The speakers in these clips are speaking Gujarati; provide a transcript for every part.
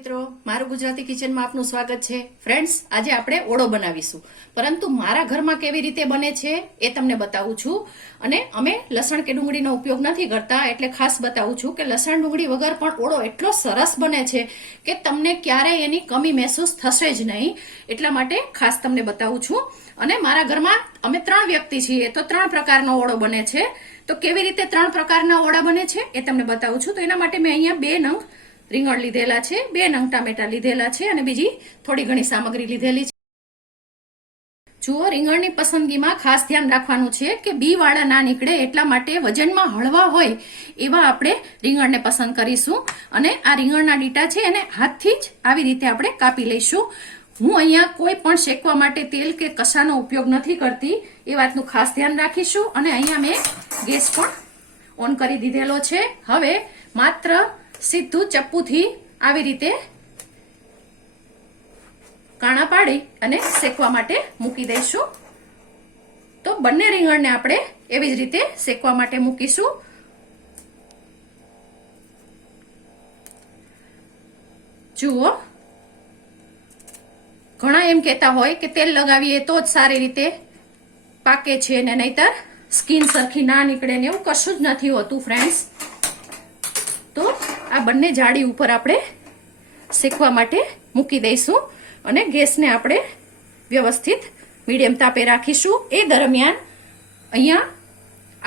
મિત્રો, મારું ગુજરાતી કિચનમાં આપનું સ્વાગત છે. ફ્રેન્ડ્સ આજે આપણે ઓળો બનાવીશું. પરંતુ મારા ઘરમાં કેવી રીતે બને છે એ તમને બતાવું છું. અને અમે લસણ કે ડુંગળીનો ઉપયોગ નથી કરતા, એટલે ખાસ બતાવું છું કે લસણ, ડુંગળી વગર પણ ઓળો એટલો સરસ બને છે કે તમને ક્યારેય એની કમી મહેસૂસ થશે જ નહીં. એટલા માટે ખાસ તમને બતાવું છું. અને મારા ઘરમાં અમે ત્રણ વ્યક્તિ છીએ, તો ત્રણ પ્રકારનો ઓળો બને છે. તો કેવી રીતે ત્રણ પ્રકારના ઓળા બને છે એ તમને બતાવું છું. તો એના માટે મેં અહીંયા બે નંગ રીંગણ લીધેલા છે, બે નંગ ટામેટા લીધેલા છે અને બીજી થોડી ઘણી સામગ્રી લીધેલી છે. જુઓ, રીંગણની પસંદગીમાં ખાસ ધ્યાન રાખવાનું છે કે બી વાળા ના નીકળે એટલા માટે વજનમાં હળવા હોય એવા આપણે રીંગણને પસંદ કરીશું. અને આ રીંગણના ડીટા છે એને હાથથી જ આવી રીતે આપણે કાપી લઈશું. હું અહીંયા કોઈ પણ શેકવા માટે તેલ કે કસાનો ઉપયોગ નથી કરતી. એ વાતનું ખાસ ધ્યાન રાખીશું. અને અહીંયા મેં ગેસ પણ ઓન કરી દીધેલો છે. હવે માત્ર સીધું ચપ્પુથી આવી રીતે કાણા પાડી અને શેકવા માટે મૂકી દઈશું. તો બંને રીંગણને આપણે એવી જ રીતે શેકવા માટે મૂકીશું. જુઓ. ઘણા એમ કહેતા હોય કે તેલ લગાવીએ તો જ સારી રીતે પાકે છે ને નહીતર સ્કીન સરખી ના નીકળે ને એવું કશું જ નથી હોતું ફ્રેન્ડ્સ તો આ બંને જાળી ઉપર આપણે શેકવા માટે મૂકી દઈશું અને ગેસને આપણે વ્યવસ્થિત મીડિયમ તાપે રાખીશું. એ દરમિયાન અહીંયા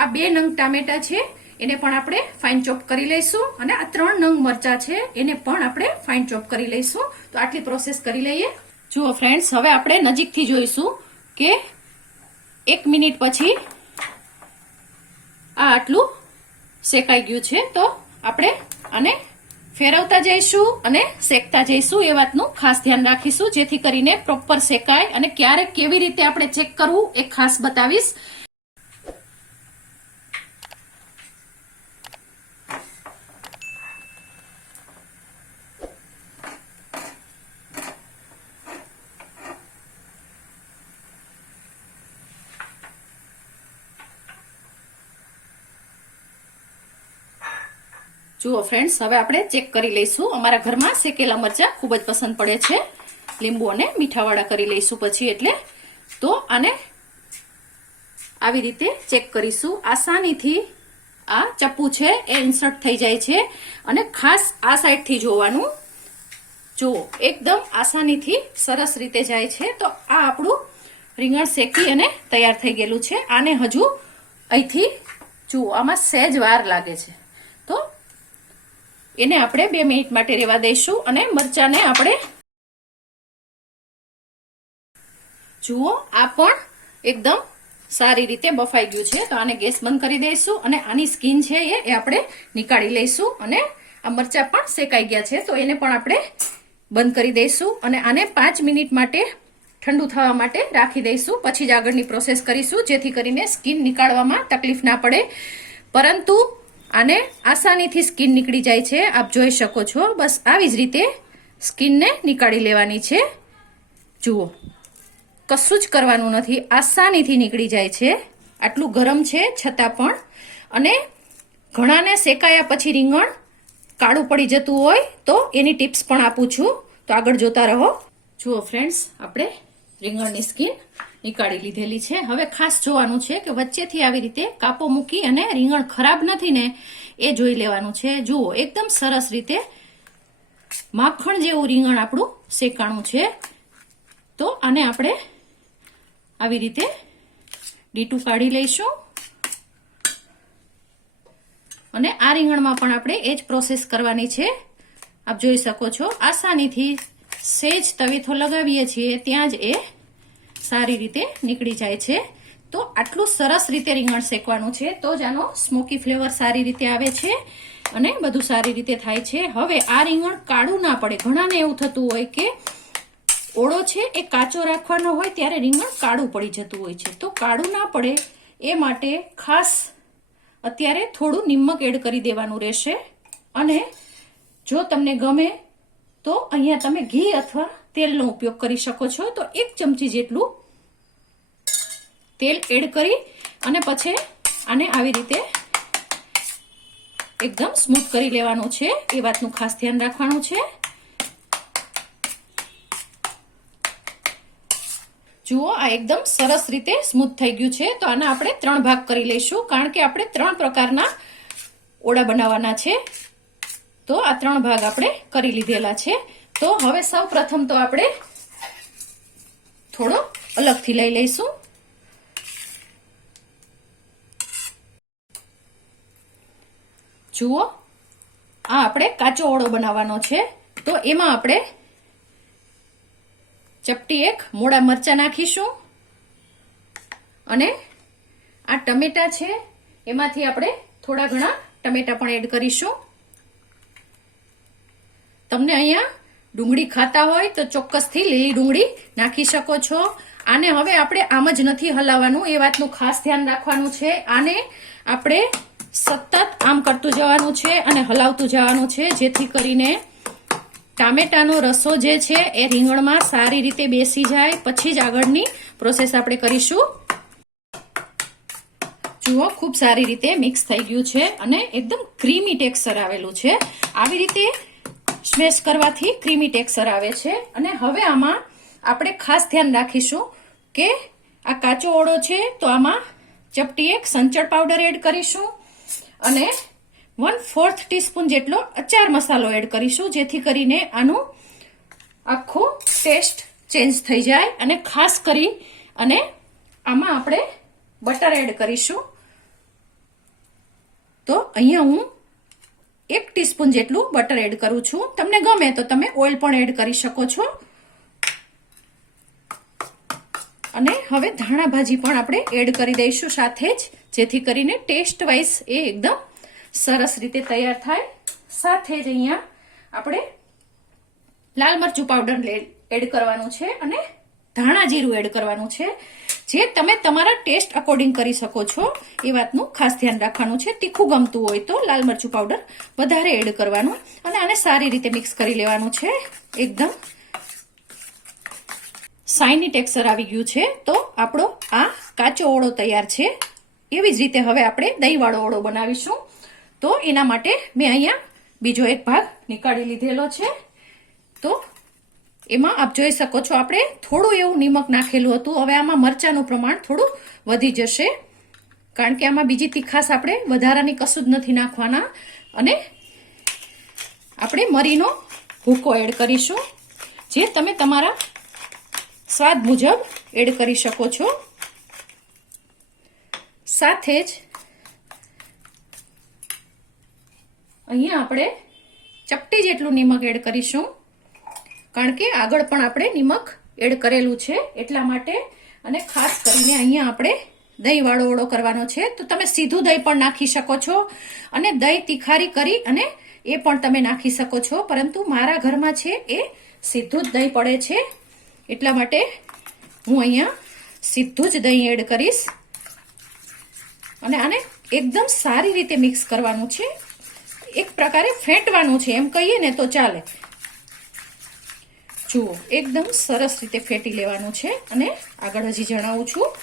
આ બે નંગ ટામેટા છે, એને પણ આપણે ફાઇન ચોપ કરી લઈશું અને આ ત્રણ નંગ મરચા છે, એને પણ આપણે ફાઇન ચોપ કરી લઈશું. તો આટલી પ્રોસેસ કરી લઈએ. જુઓ ફ્રેન્ડ્સ હવે આપણે નજીકથી જોઈશું કે એક મિનિટ પછી આ આટલું શેકાઈ ગયું છે. તો આપણે આને ફેરવતા જઈશું અને શેકતા જઈશું એ વાતનું ખાસ ધ્યાન રાખીશું, જેથી કરીને પ્રોપર શેકાય અને ક્યારે કેવી રીતે આપણે ચેક કરવું એ ખાસ બતાવીશ. જુઓ ફ્રેન્ડ્સ હવે આપણે ચેક કરી લઈશું. અમારા ઘરમાં શેકેલા મરચા ખૂબ જ પસંદ પડે છે. લીંબુ અને મીઠાવાળા કરી લઈશું પછી એટલે. તો આને આવી રીતે ચેક કરીશું. આસાનીથી આ ચપ્પુ છે એ ઇન્સર્ટ થઈ જાય છે. અને ખાસ આ સાઈડથી જોવાનું. જુઓ, એકદમ આસાનીથી સરસ રીતે જાય છે. તો આ આપણું રીંગણ શેકી અને તૈયાર થઈ ગયેલું છે. આને હજુ અહીંથી જુઓ, આમાં સહેજ વાર લાગે છે. તો એને આપણે બે મિનિટ માટે રેવા દઈશું અને મરચાને આપણે જુઓ, આ પણ એકદમ સારી રીતે બફાઈ ગયું છે. તો આને ગેસ બંધ કરી દઈશું અને આની સ્કીન છે એ આપણે નીકાળી લઈશું અને આ મરચા પણ શેકાઈ ગયા છે. તો એને પણ આપણે બંધ કરી દઈશું અને આને પાંચ મિનિટ માટે ઠંડુ થવા માટે રાખી દઈશું. પછી જ આગળની પ્રોસેસ કરીશું, જેથી કરીને સ્કીન નીકાળવામાં તકલીફ ના પડે. પરંતુ આને આસાનીથી સ્કિન નીકળી જાય છે. આપ જોઈ શકો છો. બસ આવી જ રીતે સ્કિનને નીકાળી લેવાની છે. જુઓ. કશું જ કરવાનું નથી. આસાનીથી નીકળી જાય છે. આટલું ગરમ છે, છતાં પણ. અને ઘણાને શેકાયા પછી રીંગણ કાળું પડી જતું હોય તો એની ટિપ્સ પણ આપું છું. તો આગળ જોતા રહો. જુઓ ફ્રેન્ડ્સ આપણે રીંગણની સ્કિન નીકાળી લીધેલી છે. હવે ખાસ જોવાનું છે કે વચ્ચેથી આવી રીતે કાપો મૂકી અને રીંગણ ખરાબ નથી ને એ જોઈ લેવાનું છે. જુઓ, એકદમ સરસ રીતે માખણ જેવું રીંગણ આપણું શેકાણું છે. તો આને આપણે આવી રીતે ડીટું કાઢી લઈશું. અને આ રીંગણમાં પણ આપણે એ જ પ્રોસેસ કરવાની છે. આપ જોઈ શકો છો, આસાનીથી સેજ તવીથો લગાવીએ છીએ, ત્યાં જ એ સારી રીતે નીકળી જાય છે. તો આટલું સરસ રીતે રીંગણ શેકવાનું છે. તો જ આનો સ્મોકી ફ્લેવર સારી રીતે આવે છે અને બધું સારી રીતે થાય છે. હવે આ રીંગણ કાળું ના પડે. ઘણાને એવું થતું હોય કે ઓળો છે એ કાચો રાખવાનો હોય ત્યારે રીંગણ કાળું પડી જતું હોય છે. તો કાળું ના પડે એ માટે ખાસ અત્યારે થોડું નિમક એડ કરી દેવાનું રહેશે. અને જો તમને ગમે તો અહીંયા તમે ઘી અથવા તેલનો ઉપયોગ કરી શકો છો. તો એક ચમચી જેટલું તેલ એડ કરી અને પછી આને આવી રીતે એકદમ સ્મૂથ કરી લેવાનું છે. એ વાતનું ખાસ ધ્યાન રાખવાનું છે. જુઓ, આ એકદમ સરસ રીતે સ્મૂથ થઈ ગયું છે. તો આના આપણે ત્રણ ભાગ કરી લઈશું. કારણ કે આપણે ત્રણ પ્રકારના ઓળા બનાવવાના છે. તો આ ત્રણ ભાગ આપણે કરી લીધેલા છે. તો હવે સૌ પ્રથમ તો આપણે થોડો અલગથી લઈ લઈશું. જુઓ, આ આપણે કાચો ઓળો બનાવવાનો છે. તો એમાં આપણે ચપટી એક મોડા મરચા નાખીશું. અને આ ટમેટા છે, એમાંથી આપણે થોડા ઘણા ટમેટા પણ એડ કરીશું. તમને અહીંયા ડુંગળી ખાતા હોય તો ચોક્કસથી લીલી ડુંગળી નાખી શકો છો. આને હવે આપણે આમ જ નથી હલાવવાનું, એ વાતનું ખાસ ધ્યાન રાખવાનું છે. આને આપણે સતત આમ કરતું જવાનું છે અને હલાવતું જવાનું છે, જેથી કરીને ટામેટાનો રસો જે છે એ રીંગણમાં સારી રીતે બેસી જાય. પછી જ આગળની પ્રોસેસ આપણે કરીશું. જુઓ, ખૂબ સારી રીતે મિક્સ થઈ ગયું છે અને એકદમ ક્રીમી ટેક્સચર આવેલું છે. આવી રીતે સ્મેશ કરવાથી ક્રીમી ટેક્સર આવે છે. અને હવે આમાં આપણે ખાસ ધ્યાન રાખીશું કે આ કાચો ઓળો છે તો આમાં ચપટી એક સંચળ પાવડર એડ કરીશું. અને વન ફોર્થ ટીસ્પૂન જેટલો અચાર મસાલો એડ કરીશું, જેથી કરીને આનું આખું ટેસ્ટ ચેન્જ થઈ જાય. અને ખાસ કરી અને આમાં આપણે બટર એડ કરીશું. તો અહીંયા હું એક ટીસ્પૂન જેટલું બટર એડ કરું છું. તમને ગમે તો તમે ઓઇલ પણ એડ કરી શકો છો. અને હવે ધાણા ભાજી પણ આપણે એડ કરી દઈશું સાથે જ, જેથી કરીને ટેસ્ટ વાઇઝ એ એકદમ સરસ રીતે તૈયાર થાય. સાથે જ અહીંયા આપણે લાલ મરચું પાવડર એડ કરવાનું છે અને ધાણા જીરું એડ કરવાનું છે. જે તમે તમારા ટેસ્ટ અકોર્ડિંગ કરી શકો છો. એ વાતનું ખાસ ધ્યાન રાખવાનું છે. તીખું ગમતું હોય તો લાલ મરચું પાવડર વધારે એડ કરવાનું અને આને સારી રીતે મિક્સ કરી લેવાનું છે. એકદમ. સાઈની ટેક્સચર આવી ગયું છે. તો આપણો આ કાચો ઓળો તૈયાર છે. એવી જ રીતે હવે આપણે દહીંવાળો ઓળો બનાવીશું. તો એના માટે મેં અહીંયા બીજો એક ભાગ નીકાળી લીધેલો છે. તો એમાં આપ જોઈ શકો છો, આપણે થોડું એવું નિમક નાખેલું હતું. હવે આમાં મરચાનું પ્રમાણ થોડું વધી જશે. કારણ કે આમાં બીજી તીખાસ આપણે વધારાની કશું જ નથી નાખવાના. અને આપણે મરીનો ભૂકો એડ કરીશું, જે તમે તમારા સ્વાદ મુજબ એડ કરી શકો છો. સાથે જ અહીંયા આપણે ચપટી જેટલું નિમક એડ કરીશું. કારણ કે આગળ પણ આપણે નિમક એડ કરેલું છે એટલા માટે અને ખાસ કરીને અહીંયા આપણે દહીં વાળો ઓળો કરવાનો છે. તો તમે સીધું દહીં પણ નાખી શકો છો અને દહીં તીખારી કરી અને એ પણ તમે નાખી શકો છો. પરંતુ મારા ઘરમાં છે એ સીધું જ દહીં પડે છે. એટલા માટે હું અહીંયા સીધું જ દહીં એડ કરીશ. અને આને એકદમ સારી રીતે મિક્સ કરવાનું છે. એક પ્રકારે ફેંટવાનું છે. એમ કહીએ ને તો ચાલે. જુઓ, એકદમ સરસ રીતે ફેટી લેવાનું છે અને આગળ હજી જણાવું છું.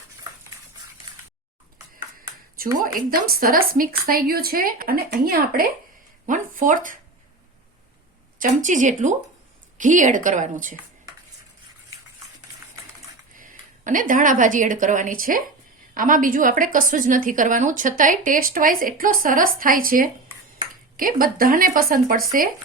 જુઓ, એકદમ સરસ મિક્સ થઈ ગયું છે અને અહીંયા આપણે વન ફોર્થ ચમચી જેટલું ઘી એડ કરવાનું છે. અને ધાણા ભાજી એડ કરવાની છે. આમાં બીજું આપણે કશું જ નથી કરવાનું. છતાંય ટેસ્ટ વાઇઝ એટલો સરસ થાય છે કે બધાને પસંદ પડશે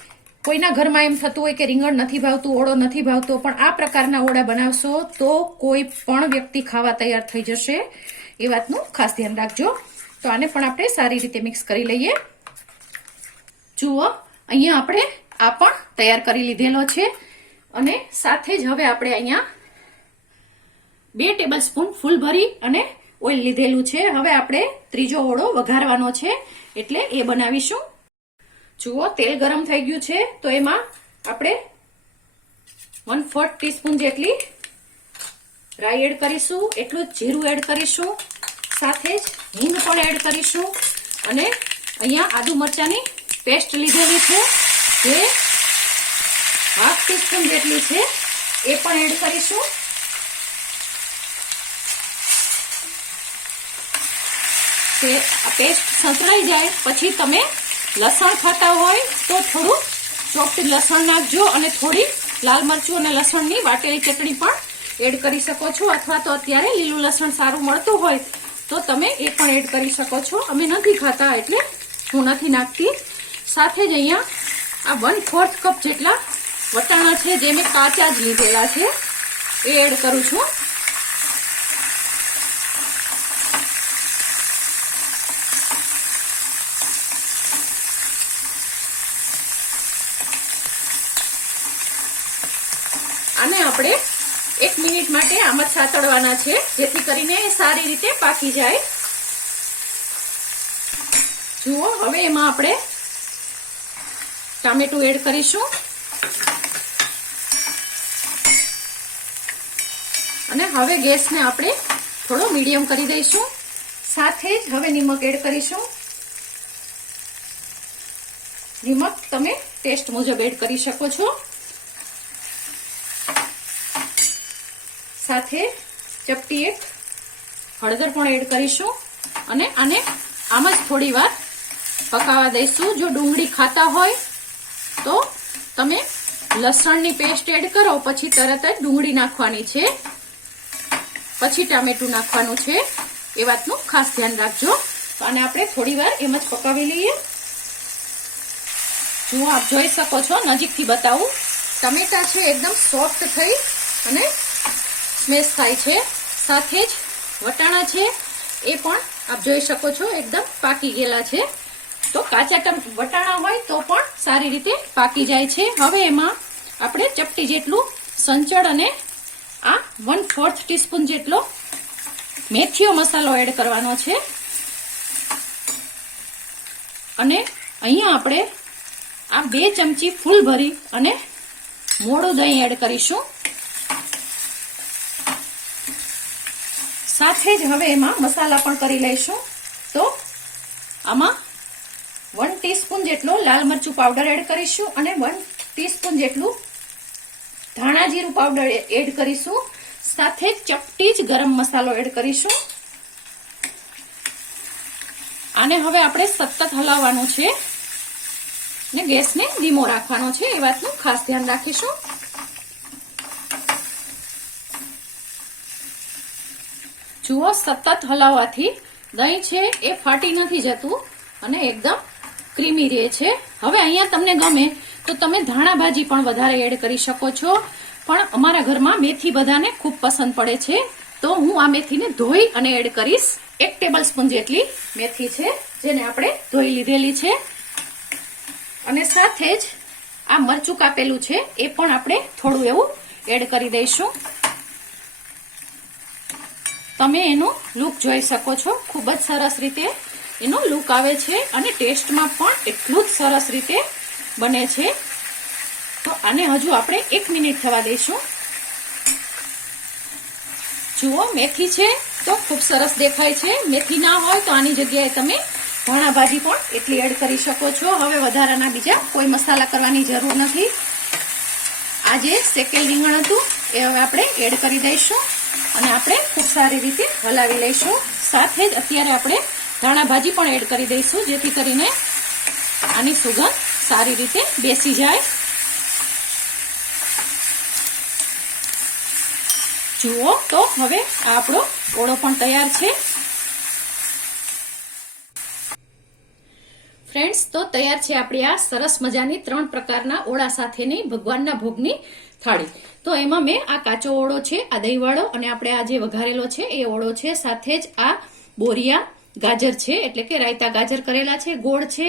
કોઈના ઘરમાં એમ થતું હોય કે રીંગણ નથી ભાવતું, ઓળો નથી ભાવતો, પણ આ પ્રકારના ઓળા બનાવશો તો કોઈ પણ વ્યક્તિ ખાવા તૈયાર થઈ જશે. એ વાતનું ખાસ ધ્યાન રાખજો. તો આને પણ આપણે સારી રીતે મિક્સ કરી લઈએ. જુઓ, અહીંયા આપણે આ પણ તૈયાર કરી લીધેલો છે. અને સાથે જ હવે આપણે અહીંયા બે ટેબલ સ્પૂન ફૂલ ભરી અને ઓઇલ લીધેલું છે. હવે આપણે ત્રીજો ઓળો વઘારવાનો છે. એટલે એ બનાવીશું. જુઓ, તેલ ગરમ થઈ ગયું છે, તો એમાં આપણે વન ફોર્થ ટીસ્પૂન જેટલી રાઈ એડ કરીશું, એટલું જ જીરું એડ કરીશું, સાથે જ હિંગ પણ એડ કરીશું, અને અહીંયા આદુ મરચાની પેસ્ટ લીધેલી છે, જે હાફ ટીસ્પૂન જેટલી છે, એ પણ એડ કરીશું. તે આ પેસ્ટ સંતળાઈ જાય, પછી તમે લસણ ખાતા હોય તો થોડું ચોપ્ડ લસણ નાખજો અને થોડી લાલ મરચું અને લસણની વાટેલી ચટણી પણ એડ કરી શકો છો. અથવા તો અત્યારે લીલું લસણ સારું મળતું હોય તો તમે એ પણ એડ કરી શકો છો. અમે નથી ખાતા એટલે હું નથી નાખતી. સાથે જ અહીંયા આ વન ફોર્થ કપ જેટલા વટાણા છે, જે મેં કાચા જ લીધેલા છે, એ એડ કરું છું. આપણે એક મિનિટ માટે આમ જ છે, જેથી કરીને સારી રીતે પાકી જાય. જુઓ, હવે એમાં આપણે ટામેટું એડ કરીશું. અને હવે ગેસને આપણે થોડો મીડિયમ કરી દઈશું. સાથે જ હવે નિમક એડ કરીશું. નિમક તમે ટેસ્ટ મુજબ એડ કરી શકો છો. સાથે ચપટી એક હળદર પણ એડ કરીશું અને આને આમ જ થોડી વાર પકાવવા દઈશું. જો ડુંગળી ખાતા હોય તો તમે લસણની પેસ્ટ એડ કરો, પછી તરત જ ડુંગળી નાખવાની છે. પછી ટામેટું નાખવાનું છે. એ વાતનું ખાસ ધ્યાન રાખજો. આને આપણે થોડી વાર એમ જ પકાવી લઈએ. જુઓ આપ જોઈ શકો છો, નજીકથી બતાવું. ટમેટા છે, એકદમ સોફ્ટ થઈ અને સ્મેશ થાય છે. સાથે જ વટાણા છે, એ પણ આપ જોઈ શકો છો, એકદમ પાકી ગયેલા છે. તો કાચા વટાણા હોય તો પણ સારી રીતે પાકી જાય છે. હવે એમાં આપણે ચપટી જેટલું સંચળ અને આ વન ફોર્થ ટીસ્પૂન જેટલો મેથીઓ મસાલો એડ કરવાનો છે. અને અહીંયા આપણે આ બે ચમચી ફૂલ ભરી અને મોડું દહીં એડ કરીશું. સાથે જ હવે એમાં મસાલા પણ કરી લઈશું. તો આમાં વન ટીસ્પૂન જેટલો લાલ મરચું પાવડર એડ કરીશું અને વન ટીસ્પૂન જેટલું ધાણા જીરું પાવડર એડ કરીશું. સાથે ચપટી જ ગરમ મસાલો એડ કરીશું. આને હવે આપણે સતત હલાવવાનું છે. ને ગેસને ધીમો રાખવાનો છે. એ વાતનું ખાસ ધ્યાન રાખીશું. જુઓ, સતત હલાવવાથી દહીં છે એ ફાટી નથી જતું અને એકદમ ક્રીમી રહે છે. હવે અહીંયા તમને ગમે તો તમે ધાણા ભાજી પણ વધારે એડ કરી શકો છો. પણ અમારા ઘરમાં મેથી બધાને ખૂબ પસંદ પડે છે. તો હું આ મેથીને ધોઈ અને એડ કરીશ. એક ટેબલ સ્પૂન જેટલી મેથી છે, જેને આપણે ધોઈ લીધેલી છે. અને સાથે જ આ મરચું કાપેલું છે, એ પણ આપણે થોડું એવું એડ કરી દઈશું. તમે એનો લુક જોઈ શકો છો. ખૂબ જ સરસ રીતે એનો લુક આવે છે અને ટેસ્ટમાં પણ એટલું જ સરસ રીતે બને છે. તો આને હજુ આપણે એક મિનિટ થવા દઈશું. જુઓ, મેથી છે તો ખૂબ સરસ દેખાય છે. મેથી ના હોય તો આની જગ્યાએ તમે ધાણા ભાજી પણ એટલી એડ કરી શકો છો. હવે વધારાના બીજા કોઈ મસાલા કરવાની જરૂર નથી. આ જે શેકેલ રીંગણ હતું, એ હવે આપણે એડ કરી દઈશું. અને આપણે ખૂબ સારી રીતે હલાવી લઈશું. સાથે જ અત્યારે આપણે ધાણા ભાજી પણ એડ કરી દઈશું, જેથી કરીને આની સુગંધ સારી રીતે બેસી જાય. જુઓ તો હવે આપણો ઓળો પણ તૈયાર છે. ફ્રેન્ડ્સ, તો તૈયાર છે આપણી આ સરસ મજાની ત્રણ પ્રકારના ઓળા સાથેની ભગવાનના ભોગની થાળી તો એમાં મેં આ કાચો ઓળો છે, આ દહીંવાળો અને આપણે આ જે વઘારેલો છે, એ ઓળો છે, સાથે જ આ બોરિયા ગાજર છે, એટલે કે રાયતા ગાજર કરેલા છે, ગોળ છે,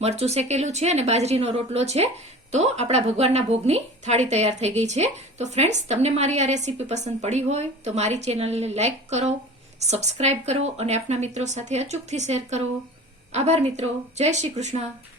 મરચું શેકેલું છે અને બાજરીનો રોટલો છે. તો આપણા ભગવાનના ભોગની થાળી તૈયાર થઈ ગઈ છે. તો ફ્રેન્ડ્સ તમને મારી આ રેસીપી પસંદ પડી હોય, તો મારી ચેનલને લાઇક કરો સબસ્ક્રાઇબ કરો અને આપના મિત્રો સાથે અચૂકથી શેર કરો. આભાર મિત્રો. જય શ્રી કૃષ્ણ.